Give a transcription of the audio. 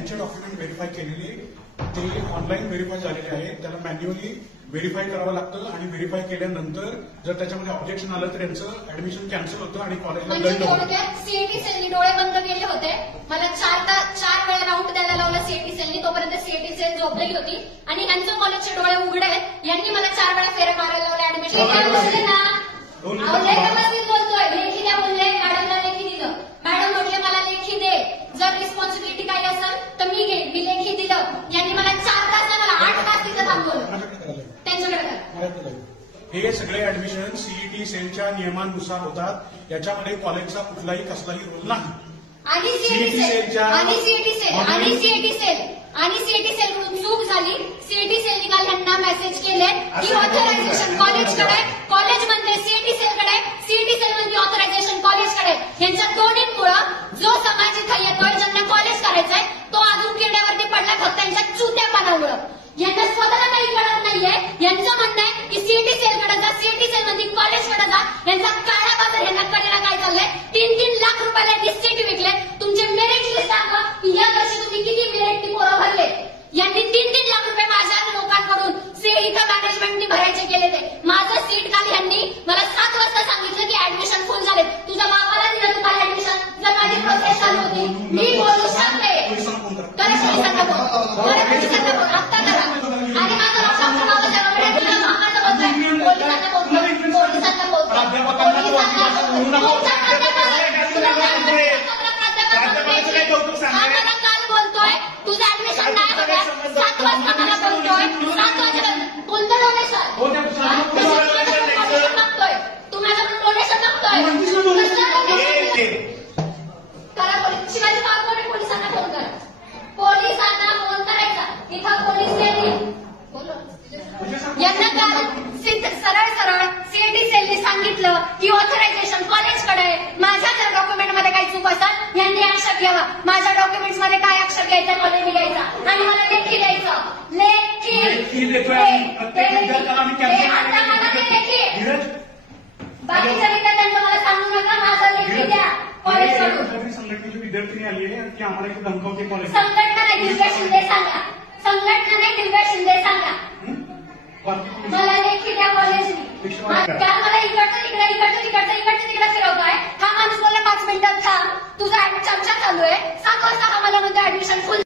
यांचे document verify केलेले ते ऑनलाईन व्हेरीफाय झालेले आहे. त्याला मॅन्युअली व्हेरीफाय करावं लागतं आणि व्हेरीफाय केल्यानंतर जर त्याच्यामध्ये ऑब्जेक्शन आलं तर यांचं ऍडमिशन कॅन्सल होतं आणि कॉलेजला दंड होतो. सीएटी सेलनी डोळे बंद केले होते. मला 4 वेळा राऊंड द्यायला लावला सीएटी सेलनी. तोपर्यंत सीएटी सेल झोपलेली होती आणि यांचं कॉलेजचे डोळे उघडे आहेत. यांनी मला 4 वेळा फेऱ्या मारायला लावल्या ऍडमिशन ना. बोलतोय लेखी द्या बोलले. मॅडमला लेखी दिलं. मॅडम म्हटले मला लेखी दे. जर रिस्पॉन्सिबिलिटी काही असेल तर मी घेईन. मी लेखी दिलं. यांनी मला 4 तास नाही मला 8 तास तिथं थांबवलं. त्यांच्याकडे हे सगळे ऍडमिशन सीईटी सेलच्या नियमानुसार होतात. याच्यामध्ये कॉलेजचा कुठलाही कसलाही रोल नाही. आणि सीईटी सेल कडून चूक झाली. सीईटी सेल निकाल यांना मेसेज केले की ऑथरायझेशन कॉलेजकडे. कॉलेज म्हणते सीईटी सेलकडे. सीईटी सेल म्हणते ऑथरायझेशन कॉलेजकडे. यांच्या दोन्हींमुळे जो समाज इथं येतोय ज्यांना कॉलेज करायचंय तो अजून किड्यावरती पडला फक्त यांच्या चुत्यापणामुळे. यांना स्वतःला काही कळत नाहीये. यांचं म्हणणं आहे की सीईटी सेलकडे जा. सीईटी सेल मध्ये कॉलेजकडे जा. यांचा काळा बाजार यांना कळलेला काय चाललंय. 3-3 लाख रुपयाला यांनी सीट विकले. तुमचे मेरिट लिस्ट दाखवा की या वर्षी तुम्ही किती मेरिटनी पोरं भरले. यांनी 3-3 लाख रुपये माझ्या लोकांकडून इथं मॅनेजमेंटनी भरायचे केले. ते माझं सीट काल यांनी मला 7 वाजता सांगितलं की ऍडमिशन फुल झाले. तुझ्या बाबाला दिलं तुम्हाला ऍडमिशन. जर माझी प्रोसेस चालू होती मी बोलू शकते. पोलिसांना बोल आत्ता करा. आणि माझं डॉक्टर बाबासाहेबांकडे दिलं. माझं बोलतोय पोलिसांना काल बोलतोय तुझं ऍडमिशन नाही होतं. 7 वाजता मला बोलतोय. 7 वाजेपर्यंत बोलतो डोनेशन मागतोय. तू माझ्याकडून डोनेशन मागतोय. करा पोलीस. शिवाजी बागोडे पोलिसांना फोन करा. पोलिसांना फोन करायचा. इथं पोलीस यांना काल सरळ सीईटी सेलने सांगितलं की ऑथरायझेशन कॉलेजकडे. माझ्या जर डॉक्युमेंट मध्ये काही चूक असेल यांनी अक्षर घ्यावा. माझ्या डॉक्युमेंट्स मध्ये काय अक्षर घ्यायचं मला लिहायचा आणि मला लेखी द्यायचं. बाकीच्या विद्यार्थ्यांचं मला सांगू नका. माझं लेखी द्या कॉलेजकडून. संघटनेची विद्यार्थी आली आहे की आम्हाला इथे धमकावते कॉलेज. संघटना नाही दिव्या शिंदे सांगा. संघटना नाही दिव्या शिंदे सांगा. मला लेखी द्या कॉलेजनी. मला इकडचं तिकडे फिरवतोय. हा माणूस मला 5 मिनिटात थांब. तुझा चर्चा चालू आहे. 7 वाजता हा मला म्हणतो ऍडमिशन फुल